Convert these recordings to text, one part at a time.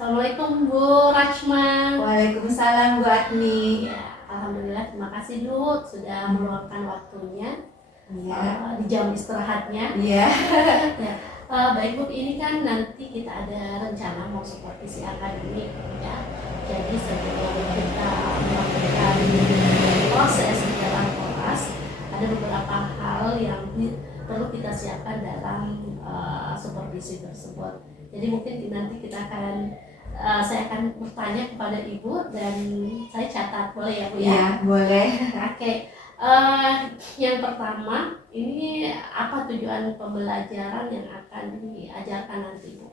Assalamualaikum Bu Rachma. Waalaikumsalam Bu Adni. Ya, alhamdulillah, terima kasih Bu sudah meluangkan waktunya Iya. di jam istirahatnya. Iya. Ya, baik Bu, ini kan nanti kita ada rencana mau supervisi akademik ya. Jadi sebelum kita melakukan proses di dalam kelas, ada beberapa hal yang perlu kita siapkan dalam supervisi tersebut. Jadi mungkin nanti saya akan bertanya kepada Ibu dan saya catat, boleh ya Bu ya? Iya, boleh. Oke. Yang pertama, ini apa tujuan pembelajaran yang akan diajarkan nanti Bu?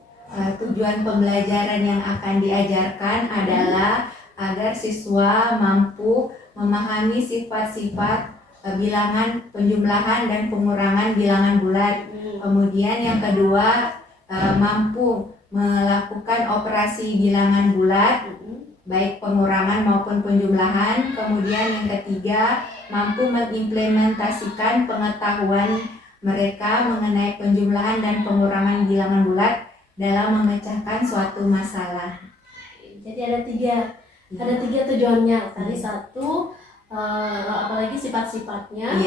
Tujuan pembelajaran yang akan diajarkan adalah agar siswa mampu memahami sifat-sifat bilangan, penjumlahan dan pengurangan bilangan bulat. Kemudian yang kedua, mampu melakukan operasi bilangan bulat, baik pengurangan maupun penjumlahan. Kemudian yang ketiga, mampu mengimplementasikan pengetahuan mereka mengenai penjumlahan dan pengurangan bilangan bulat dalam memecahkan suatu masalah. Jadi ada tiga tujuannya. Tadi satu, apalagi sifat-sifatnya,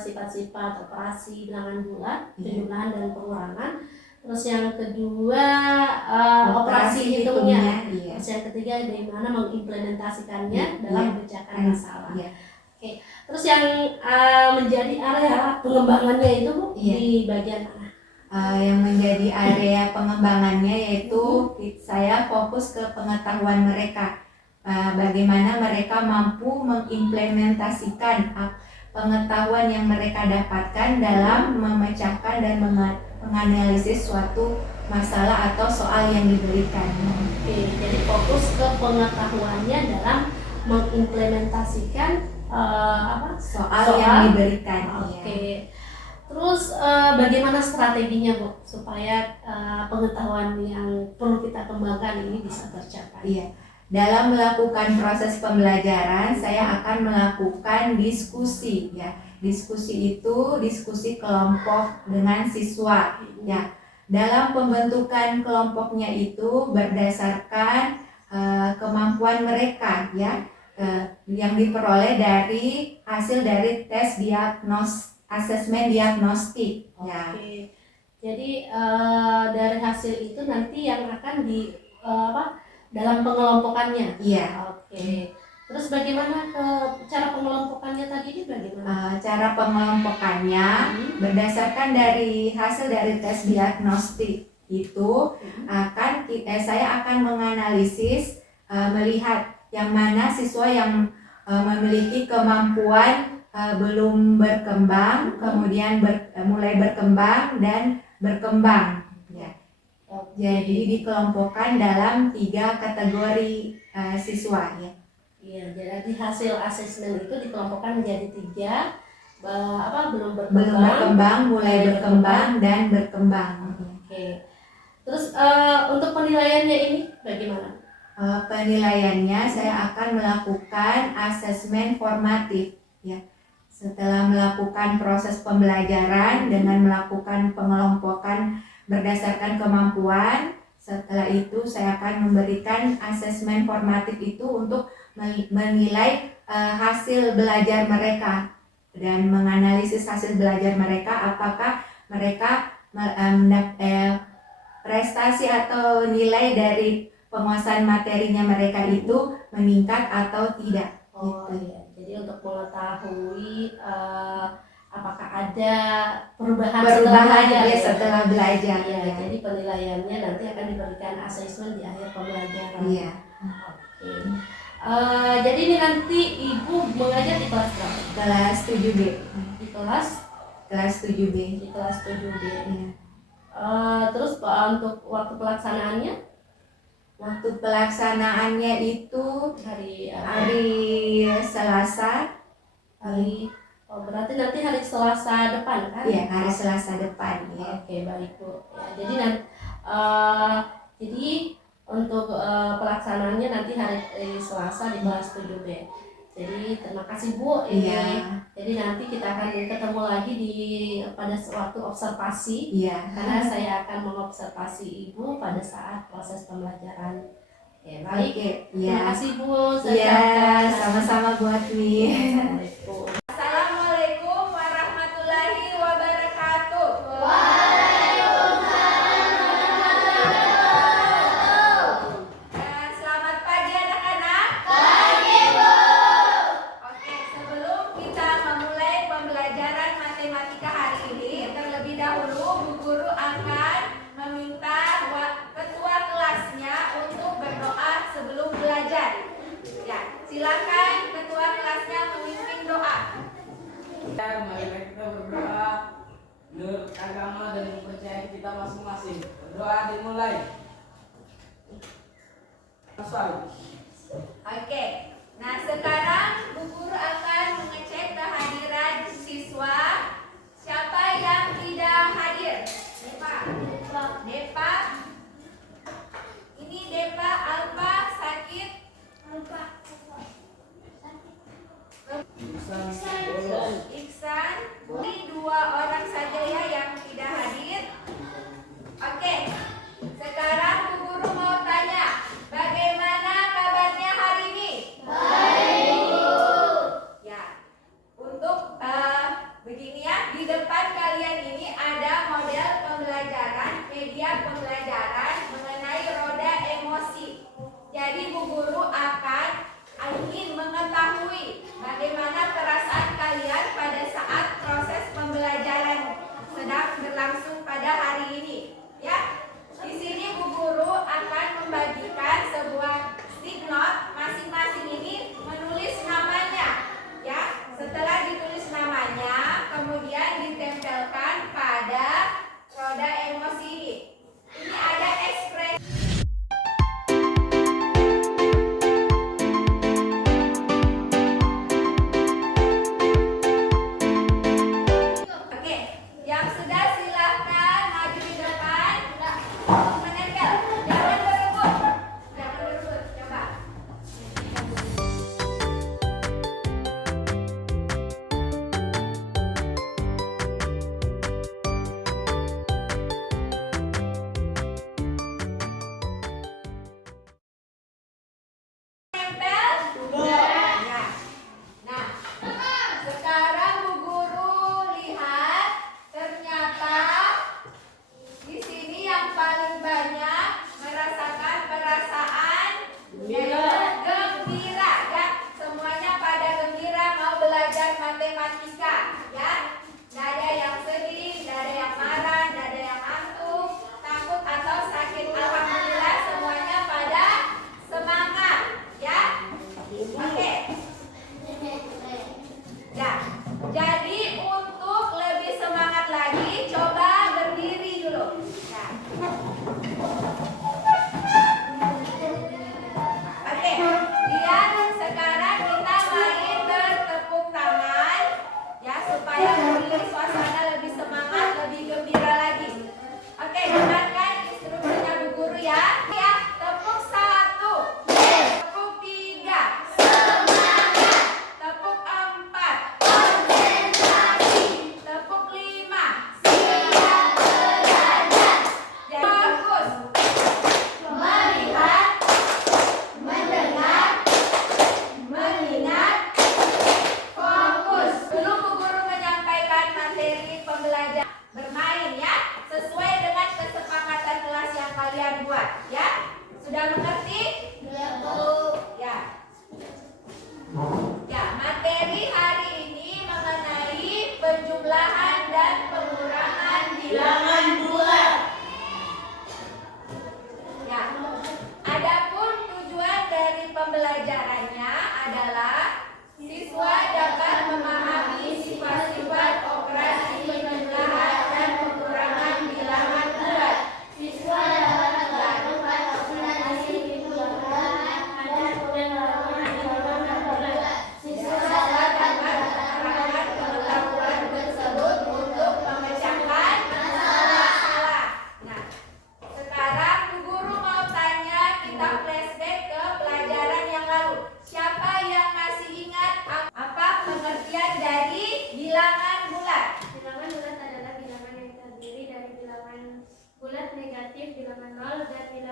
sifat-sifat operasi bilangan bulat, penjumlahan dan pengurangan. Terus yang kedua, operasi hitungnya. Terus yang ketiga, bagaimana mengimplementasikannya dalam memecahkan masalah. Oke. Terus yang menjadi area pengembangannya itu Bu, di bagian mana? Yang menjadi area pengembangannya yaitu saya fokus ke pengetahuan mereka, bagaimana mereka mampu mengimplementasikan pengetahuan yang mereka dapatkan dalam memecahkan dan menganalisis suatu masalah atau soal yang diberikan. Oke, jadi fokus ke pengetahuannya dalam mengimplementasikan soal yang diberikan. Oke. Terus bagaimana strateginya Bu supaya pengetahuan yang perlu kita kembangkan ini bisa tercapai? Iya. Dalam melakukan proses pembelajaran, saya akan melakukan diskusi ya. Diskusi itu diskusi kelompok dengan siswa ya. Dalam pembentukan kelompoknya itu berdasarkan kemampuan mereka ya, yang diperoleh dari hasil dari tes asesmen diagnostik. Ya. Oke. Jadi dari hasil itu nanti yang akan dalam pengelompokannya. Iya. Oke. Terus bagaimana cara pengelompokannya tadi ini bagaimana? Cara pengelompokannya berdasarkan dari hasil dari tes diagnostik itu saya akan menganalisis, melihat yang mana siswa yang memiliki kemampuan belum berkembang, kemudian mulai berkembang dan berkembang. Ya. Jadi dikelompokkan dalam 3 kategori siswa ya. Iya, jadi hasil asesmen itu dikelompokkan menjadi 3, belum berkembang, mulai berkembang dan berkembang. Oke. Terus untuk penilaiannya ini bagaimana? Penilaiannya saya akan melakukan asesmen formatif ya. Setelah melakukan proses pembelajaran dengan melakukan pengelompokan berdasarkan kemampuan, setelah itu saya akan memberikan asesmen formatif itu untuk menilai hasil belajar mereka dan menganalisis hasil belajar mereka, apakah mereka prestasi atau nilai dari penguasaan materinya mereka itu meningkat atau tidak. Iya. Jadi untuk mengetahui apakah ada perubahan setelah belajar. Ya. Jadi penilaiannya nanti akan diberikan asesmen di akhir pembelajaran. Iya. Oke. Jadi ini nanti Ibu mengajar di kelas berapa? Kelas 7B. Di kelas 7B. Di kelas 7B. Iya. Terus untuk waktu pelaksanaannya? Waktu pelaksanaannya itu hari Selasa. Berarti nanti hari Selasa depan kan? Iya, hari Selasa depan. Ya. Oke, baik Bu. Ya, jadi untuk pelaksanaannya nanti hari Selasa di kelas 7B. Jadi terima kasih Bu. Jadi nanti kita akan ketemu lagi pada waktu observasi. Karena saya akan mengobservasi Ibu pada saat proses pembelajaran. Baik. Terima kasih Bu. Sama-sama buat Assalamualaikum. Assalamualaikum warahmatullahi wabarakatuh. Selamat pagi anak-anak. Oke, sebelum kita memulai pembelajaran matematika hari ini, terlebih dahulu Bu Guru akan meminta ketua kelasnya untuk berdoa sebelum belajar. Ya, silakan ketua kelasnya memimpin doa. Mari kita berdoa menurut agama dan kepercayaan kita masing-masing. Berdoa dimulai. Oke, nah sekarang Bu Guru akan mengecek kehadiran siswa. Siapa yang tidak hadir? Depa. Ini Depa, Alfa sakit. Iksan. Ini 2 orang saja ya yang tidak hadir. Oke, sekarang Bu Guru mau tanya, bagaimana kabarnya hari ini? Baik, Bu. Ya, untuk begini ya, di depan kalian ini ada model pembelajaran, media pembelajaran mengenai roda emosi. Jadi Bu Guru ingin mengetahui bagaimana perasaan kalian pada saat proses pembelajaran sedang berlangsung pada hari ini. Ya, di sini Bu Guru akan membagikan sebuah stick note, masing-masing ini menulis namanya. Ya, setelah ditulis namanya, kemudian ditempelkan pada roda emosi ini. Ini ada ekspresi. Oke, yang sudah silahkan maju di depan. Menempel, jangan berebut. Coba. Nempel? Ya. Nah, sekarang Bu Guru lihat ternyata di sini yang paling banyak merasakan perasaan gembira ya. Semuanya pada gembira mau belajar matematika ya. Nggak ada yang sedih, nggak ada yang marah, nggak ada yang ngantuk, takut atau sakit. Alhamdulillah semuanya pada semangat ya. Oke. Ya, jadi untuk lebih semangat lagi, coba berdiri dulu. Ya. Oke, lihat sekarang kita main bertepuk tangan, ya supaya memiliki suasana lebih semangat, lebih gembira lagi. Oke, dengarkan instruksinya Bu Guru ya. Ya, tepuk 1, tepuk 3. Tepuk 4, konsentrasi. Tepuk 5, siap belajar. Jadi fokus, melihat, mendengar, mengingat, fokus. Belum Bu Guru menyampaikan materi pembelajaran, bermain ya, sesuai dengan kesepakatan kelas yang kalian buat ya. Sudah mengerti? Ya. Ya, materi hari ini mengenai penjumlahan dan pengurangan bilangan bulat. Ya, adapun tujuan dari pembelajarannya adalah siswa dapat memahami sifat-sifat operasi penjumlahan dan pengurangan bilangan bulat. Siswa dapat melakukan operasi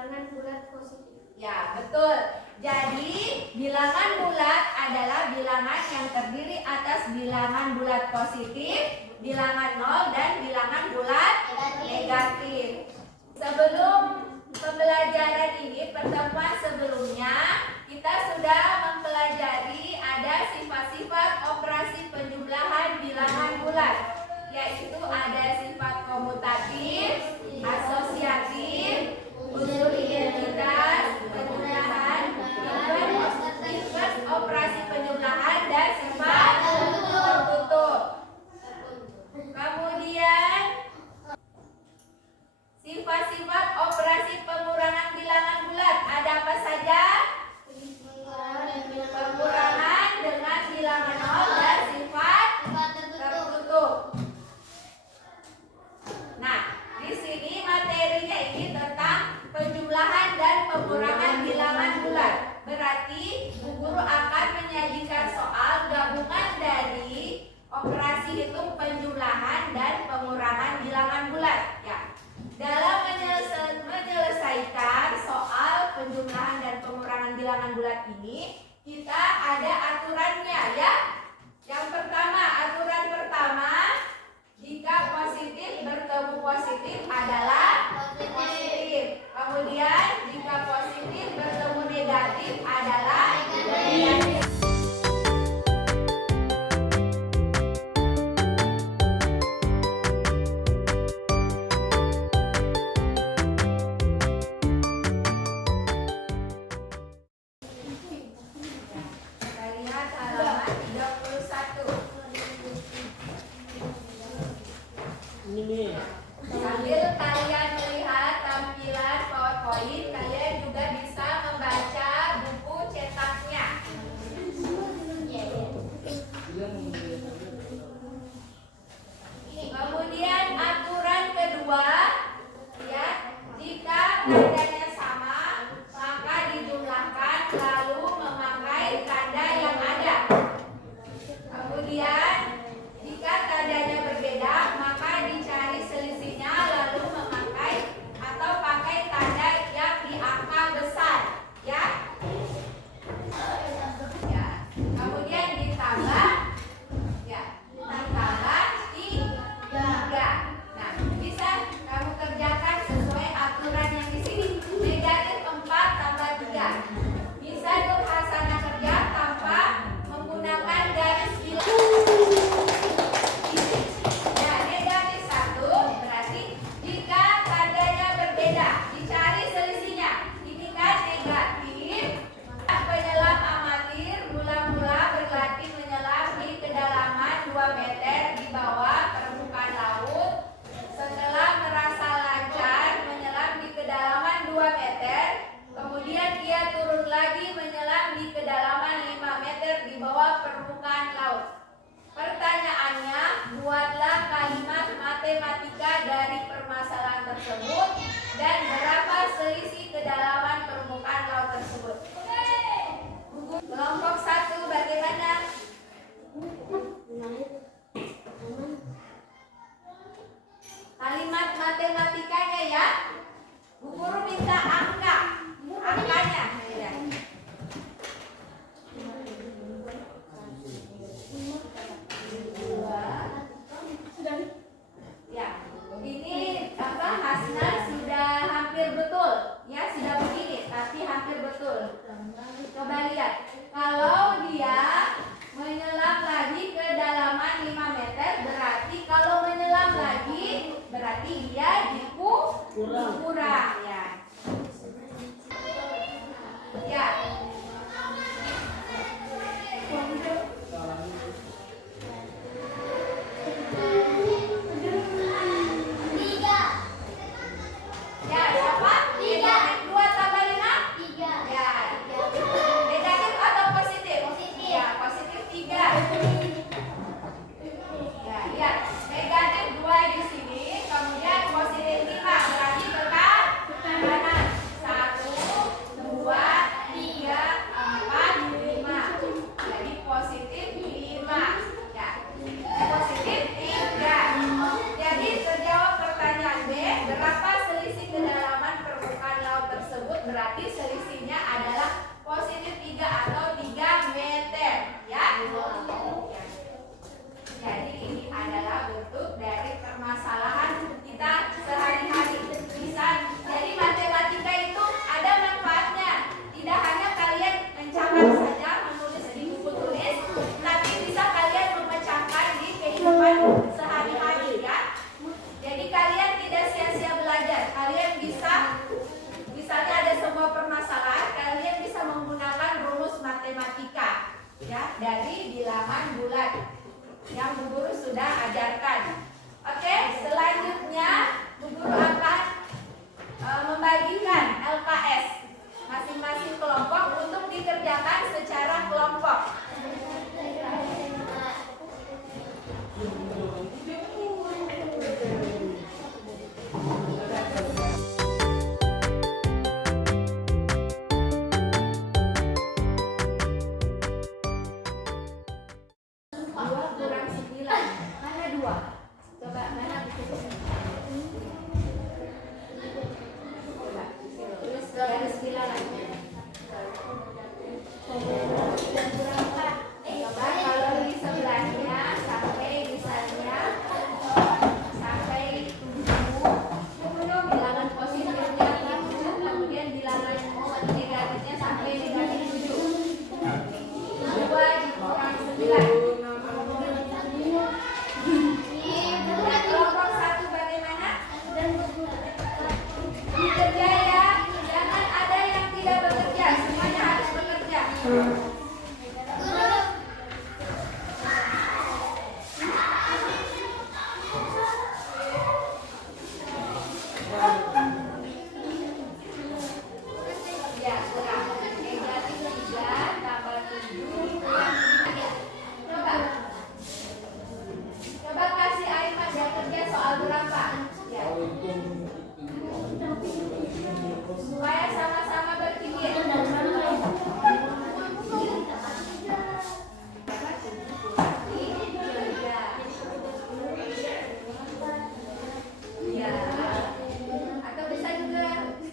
bilangan bulat positif. Ya, betul. Jadi, bilangan bulat adalah bilangan yang terdiri atas bilangan bulat positif, bilangan nol, dan bilangan bulat negatif. Sebelum pembelajaran ini, pertemuan sebelumnya, kita sudah mempelajari ada sifat-sifat operasi penjumlahan bilangan bulat, yaitu ada sifat komutatif, asosiatif, unsur identitas, penjumlahan, inverse operasi penjumlahan, dan sifat tertutup. Kemudian sifat-sifat operasi pengurangan bilangan bulat ada apa saja? Pengurangan dengan bilangan nol dan sifat tertutup. Nah, di sini materinya ini tentang penjumlahan dan pengurangan bilangan bulat. Berarti Bu Guru akan menyajikan soal gabungan dari operasi hitung penjumlahan dan pengurangan bilangan bulat. Ya. Dalam menyelesaikan soal penjumlahan dan pengurangan bilangan bulat ini, kita ada aturannya ya. Yang pertama, aturan pertama, jika positif bertemu positif adalah positif. Kemudian jika positif bertemu negatif adalah negatif. Kita lihat halaman 31. Ini nih. Sambil kalian melihat tampilan PowerPoint, kalian juga bisa membaca buku cetaknya. Kemudian aturan kedua, ya, jika tandanya sama, maka dijumlahkan lalu memakai tanda yang ada. Kemudian jika tandanya berbeda, maka dicari selisihnya lalu memakai atau pakai tanda yang di angka besar, ya. Ya. Kemudian ditambah, ya, ditambah 3. Nah, bisa kamu kerjakan sesuai aturan yang di sini. Negatif 4 tambah 3. Bisa Nur Hasanah kerja tanpa menggunakan garis bilangan. Ya, negatif 1 berarti jika tandanya berbeda, dicari selisihnya. Ini kan negatif. Penyelam amatir mula-mula berlatih menyelam di kedalaman 2 meter di bawah permukaan laut. Setelah merasa lancar menyelam di kedalaman 2 meter, kemudian ia turun lagi menyelam di kedalaman 5 meter di bawah permukaan laut. Pertanyaannya, buatlah kalimat matematika dari permasalahan tersebut dan berapa selisih kedalaman permukaan laut tersebut. Kelompok 1 bagaimana? Kalimat matematikanya ya. Bu Guru minta angkanya. Ya. Ya, ini apa Hasna sudah hampir betul. Ya, sudah begini, tapi hampir betul. Coba lihat. Kalau dia menyelam lagi ke dalaman 5 meter, berarti kalau menyelam lagi, berarti dia kurang ya. Ya. Ya, siapa? Negatif 2 tambah 5? 3. Ya. Negatif atau positif? Positif. Ya, positif 3. Ya, lihat. Negatif 2 di sini, kemudian positif 5. Berarti benar? bekerja ya. Jangan ada yang tidak bekerja. Semuanya harus bekerja. Ya, kurang. Negatif 3 tambah 7 kurang 3. Coba. Coba kasih Aiman dia kerja soal berapa? Ya. Supaya sama-sama berpikir. Ya. Atau bisa juga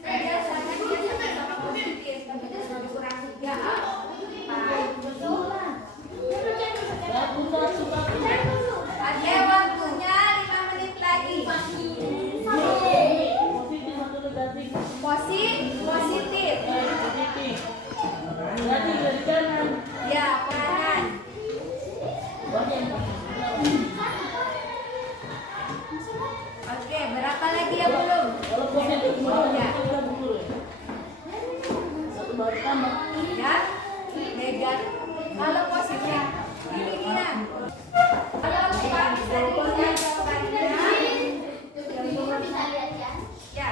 kerja sama dia sama-sama positif. Tapi itu sudah kurang 3. Oke, waktunya 5 menit lagi. Positif. Ya, kanan. Oke, berapa lagi yang belum? Ya. Ya, negatif. Kalau positif, ini gini. Kalau lupa bisa dilihat jawabannya. Ya.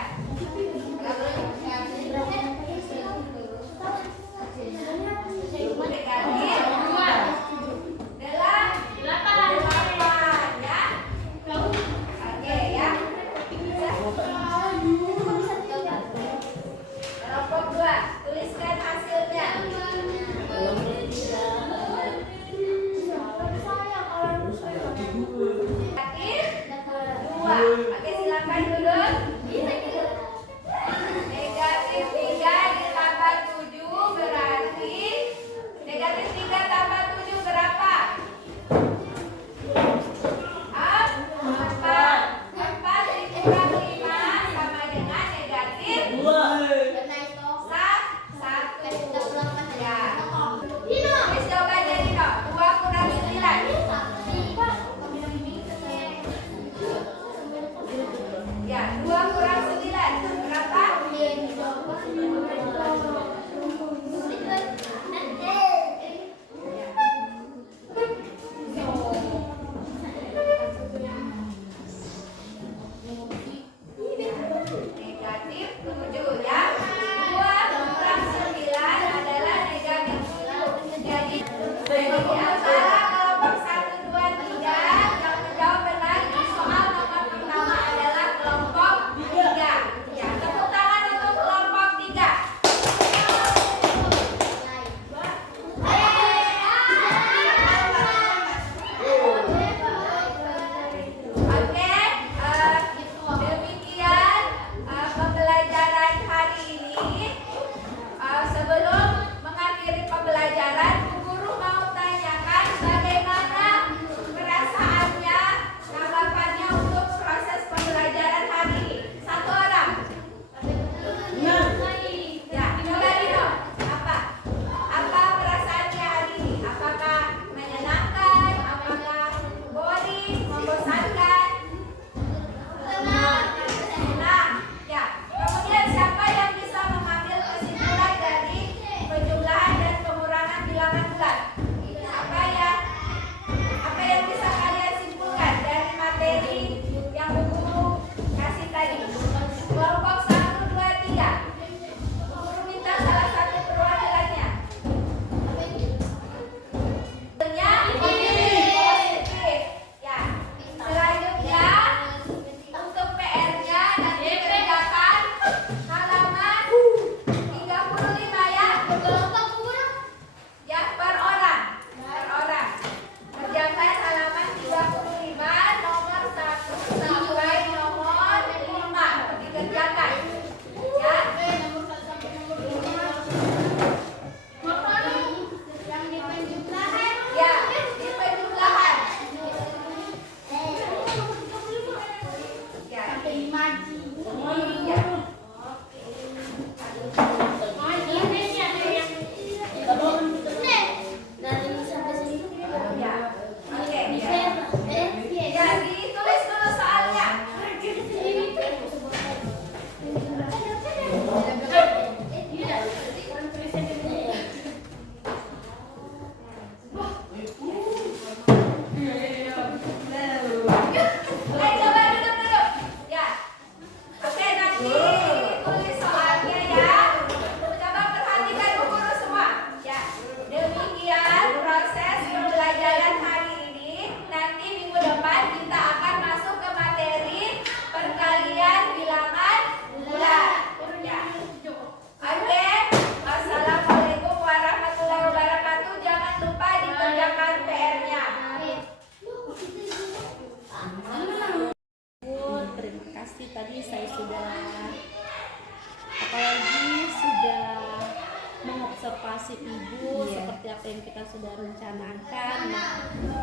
observasi ibu seperti apa yang kita sudah rencanakan.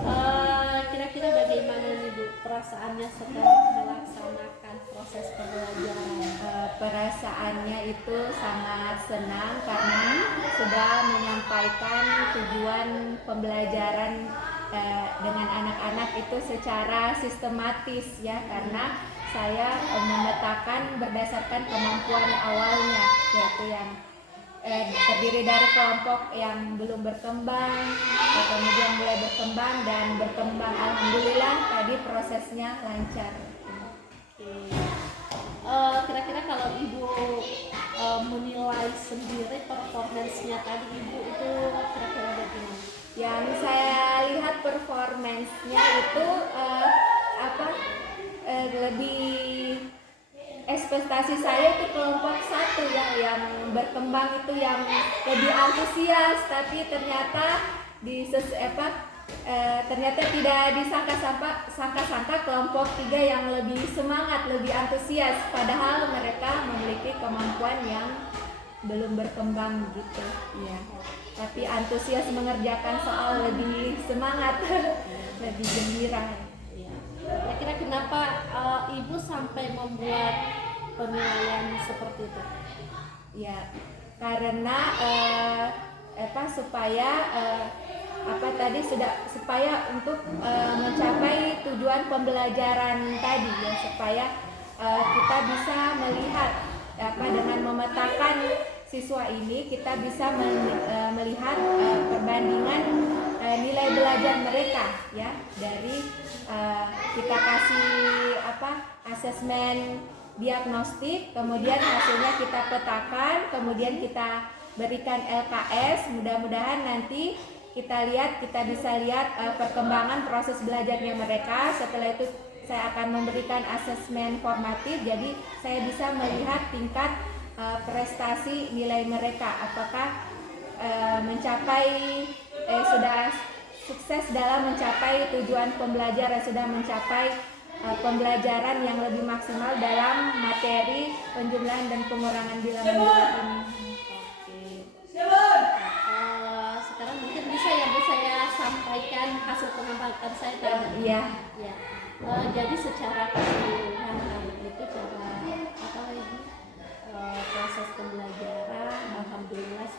Nah, kira-kira bagaimana nih Bu perasaannya setelah melaksanakan proses pembelajaran? Perasaannya itu sangat senang karena sudah menyampaikan tujuan pembelajaran dengan anak-anak itu secara sistematis ya, karena saya memetakan berdasarkan kemampuan awalnya, yaitu yang terdiri dari kelompok yang belum berkembang, kemudian mulai berkembang dan berkembang. Alhamdulillah tadi prosesnya lancar. Kira-kira kalau ibu menilai sendiri performance-nya tadi ibu itu kira-kira bagaimana? Yang saya lihat performance-nya itu lebih ekspektasi saya itu kelompok 1 ya, yang berkembang itu yang lebih antusias, tapi ternyata ternyata tidak disangka-sangka kelompok 3 yang lebih semangat, lebih antusias, padahal mereka memiliki kemampuan yang belum berkembang gitu ya. Tapi antusias mengerjakan soal, lebih semangat, lebih gembira. Kira-kira kenapa ibu sampai membuat penilaian seperti itu? Ya, karena supaya untuk mencapai tujuan pembelajaran tadi ya, supaya kita bisa melihat dengan memetakan siswa ini kita bisa melihat perbandingan nilai belajar mereka ya, dari kita kasih asesmen diagnostik, kemudian hasilnya kita petakan, kemudian kita berikan LKS. Mudah-mudahan nanti kita bisa lihat perkembangan proses belajarnya mereka. Setelah itu saya akan memberikan asesmen formatif, jadi saya bisa melihat tingkat prestasi nilai mereka, apakah sudah sukses dalam mencapai tujuan pembelajaran, sudah mencapai pembelajaran yang lebih maksimal dalam materi penjumlahan dan pengurangan bilangan bulat ini. Sekarang mungkin bisa ya Bu saya sampaikan hasil pengamatan saya tadi. Iya. Ya. Jadi secara keseluruhan itu cara proses pembelajaran alhamdulillah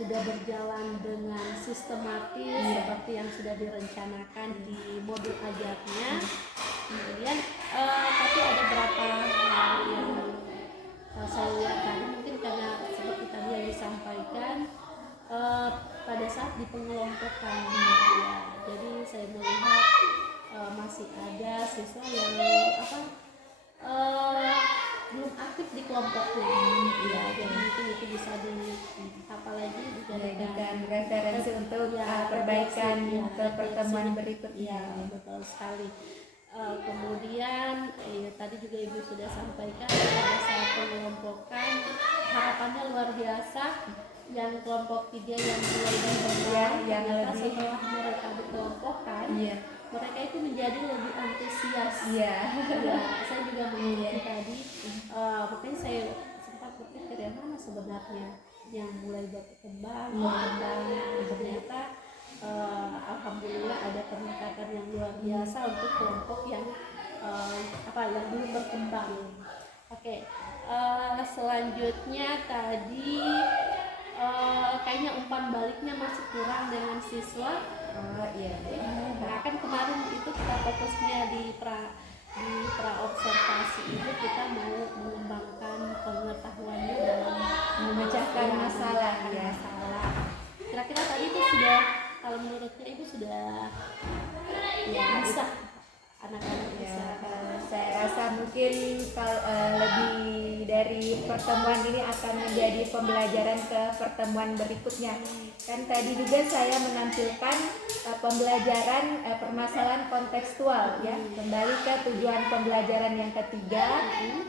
sudah berjalan dengan sistematis seperti yang sudah direncanakan di modul ajarnya. Kemudian tapi ada beberapa hal yang saya lihat tadi, mungkin karena seperti tadi yang disampaikan pada saat di pengelompokan ya, jadi saya melihat masih ada siswa yang belum aktif di kelompoknya ya, jadi mungkin itu bisa apalagi dijadikan referensi untuk perbaikan ke pertemuan berikutnya. Betul sekali. Kemudian tadi juga Ibu sudah sampaikan pada saat pengelompokan harapannya luar biasa, yang kelompok 3 yang mulai berkembang yang lebih setelah mereka dikelompokkan mereka itu menjadi lebih antusias. Saya juga melihat tadi, makanya saya sempat berpikir yang mana sebenarnya yang mulai berkembang, ternyata alhamdulillah ada peningkatan yang luar biasa untuk kelompok yang yang belum berkembang. Selanjutnya tadi kayaknya umpan baliknya masih kurang dengan siswa. Nah, kan kemarin itu kita fokusnya di pra observasi itu kita mau mengembangkan pengetahuannya dalam memecahkan masalah. Kira-kira tadi itu sudah, kalau menurutnya Ibu sudah bisa anak-anak bisa. Saya rasa mungkin lebih dari pertemuan ini akan menjadi pembelajaran ke pertemuan berikutnya. Kan tadi juga saya menampilkan pembelajaran permasalahan kontekstual ya, kembali ke tujuan pembelajaran yang ketiga,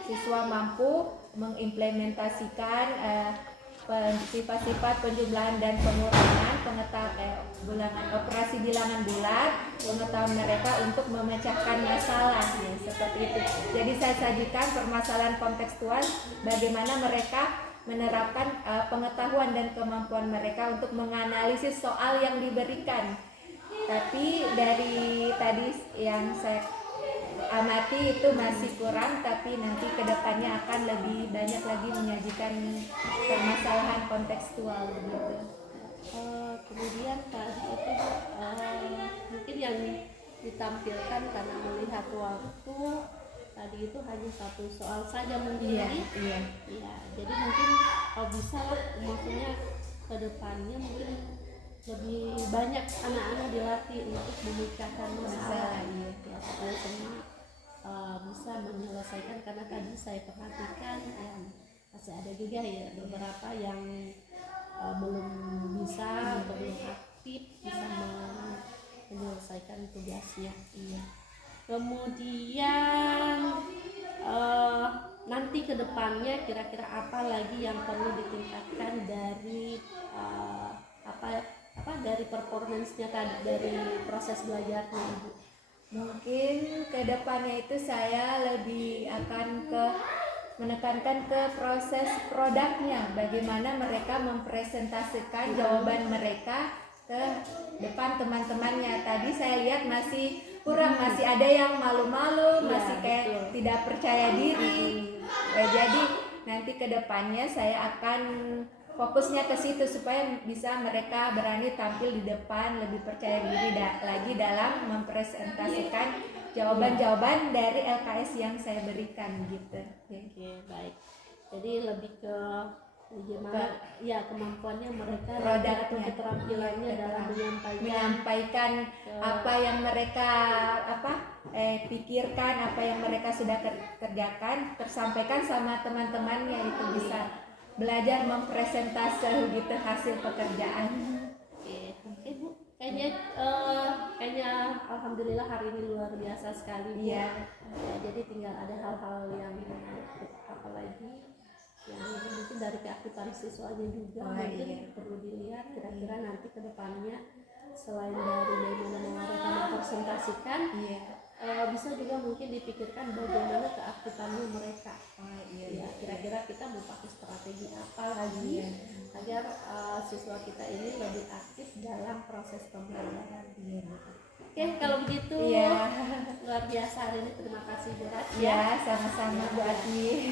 siswa mampu mengimplementasikan sifat-sifat penjumlahan dan pengurangan operasi bilangan bulat, pengetahuan mereka untuk memecahkan masalah ya, seperti itu. Jadi saya sajikan permasalahan kontekstual, bagaimana mereka menerapkan pengetahuan dan kemampuan mereka untuk menganalisis soal yang diberikan. Tapi dari tadi yang saya amati itu masih kurang, tapi nanti kedepannya akan lebih banyak lagi menyajikan permasalahan kontekstual gitu. Kemudian tadi itu mungkin yang ditampilkan karena melihat waktu tadi itu hanya satu soal saja mungkin. Iya. Ya, jadi mungkin bisa lah, maksudnya kedepannya mungkin lebih banyak anak-anak dilatih untuk memecahkan masalah. Ya, supaya semua bisa menyelesaikan, karena tadi saya perhatikan masih ada juga ya beberapa yang belum bisa atau belum aktif bisa menyelesaikan tugasnya. Iya. Kemudian nanti kedepannya kira-kira apa lagi yang perlu ditingkatkan dari dari performance-nya tadi, dari proses belajarnya Ibu? Mungkin kedepannya itu saya lebih akan menekankan ke proses produknya, bagaimana mereka mempresentasikan jawaban mereka ke depan teman-temannya. Tadi saya lihat masih kurang, masih ada yang malu-malu, masih kayak betul, tidak percaya diri. Jadi nanti kedepannya saya akan fokusnya ke situ supaya bisa mereka berani tampil di depan, lebih percaya diri lagi dalam mempresentasikan jawaban-jawaban dari LKS yang saya berikan gitu. Oke, baik. Jadi lebih ke bagaimana ya kemampuannya mereka, produknya, keterampilannya dalam menyampaikan apa yang mereka pikirkan, apa yang mereka sudah kerjakan, tersampaikan sama teman-temannya, itu bisa belajar mempresentasi gitu hasil pekerjaan. Oke Bu, kayaknya alhamdulillah hari ini luar biasa sekali Bu. Iya. Jadi tinggal ada hal-hal yang apalagi yang mungkin dari keaktifan siswanya juga mungkin perlu dilihat kira-kira nanti kedepannya selain dari bagaimana mereka mempresentasikan, bisa juga mungkin dipikirkan bagaimana keaktifannya mereka. Ya, kira-kira kita mau pakai strategi apa lagi agar siswa kita ini lebih aktif dalam proses pembelajaran. Oke, kalau begitu luar biasa hari ini, terima kasih berat. Ya, sama-sama Bu Ati.